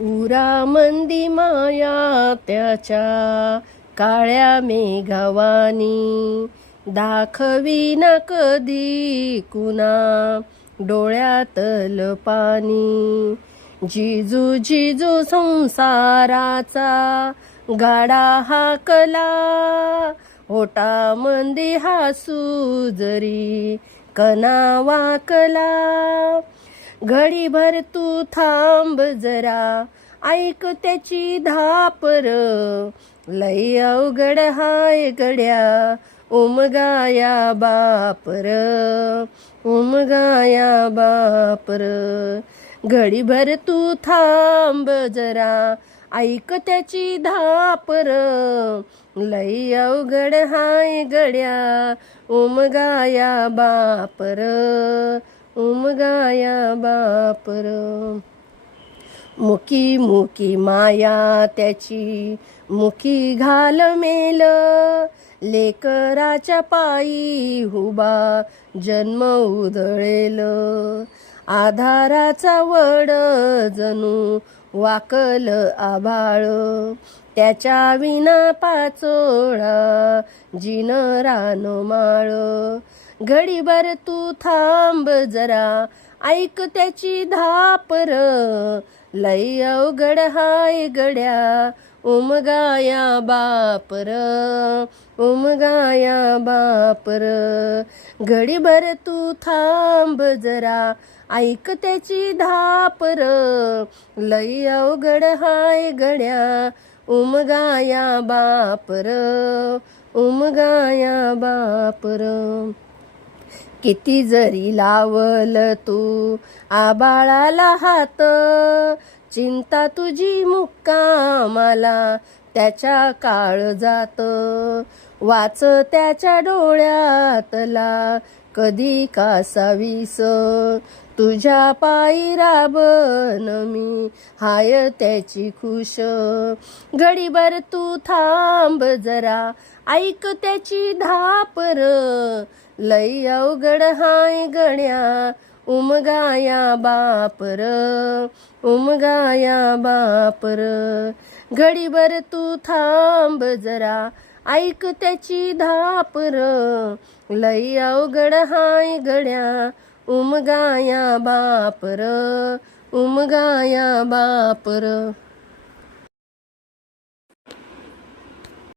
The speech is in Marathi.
उरा मंदी माया त्याच्या काळ्या मेघवानी. दाखवी ना कधी कुणा डोळ्यातल पाणी जिजू जिजू संसाराचा गाडा हाकला. ओटा मंदी हासू जरी कना वाकला. घडीभर तू थांब जरा. ऐक त्याची धापर. लय अवघड हाय गड्या. उमगाया बापर. उमगाया बापर. घडीभर तू थांब जरा. ऐक त्याची धापर. लय अवघड हाय गड्या. उमगाया बापर. उमगाया बापर. मुकी मुकी माया त्याची मुकी घाल मेल. लेकराच्या पायी हुबा जन्म उधळेल. आधाराचा वड जणू वाकल आभाळ. त्याच्या विना पाचोळा जिन रान माळ. घडीभर तू थांब जरा ऐक त्याची धापर. लय अवघड हाय गड्या उमगाया बापर उमगाया बापर. घडीभर तू थांब जरा ऐक त्याची धापर. लय अवघड हाय गड्या उमगाया बापर उमगाया बापर. किती जरी लावल तू आबाळाला हात चिंता तुझी मुक्कामाला त्याच्या काळ जात. वाच त्याच्या डोळ्यातला कधी कासावीस तुझ्या पायी राबन मी. हाय त्याची खुश. घडीभर तू थांब जरा. ऐक त्याची धापर. लई अवघड हाय गण्या. उमगाया बापर. उमगाया बापर. घडीभर तू थांब जरा. ऐक त्याची धापर. लई अवघड हाय गड्या उमगाया बापर उमगाया बापर.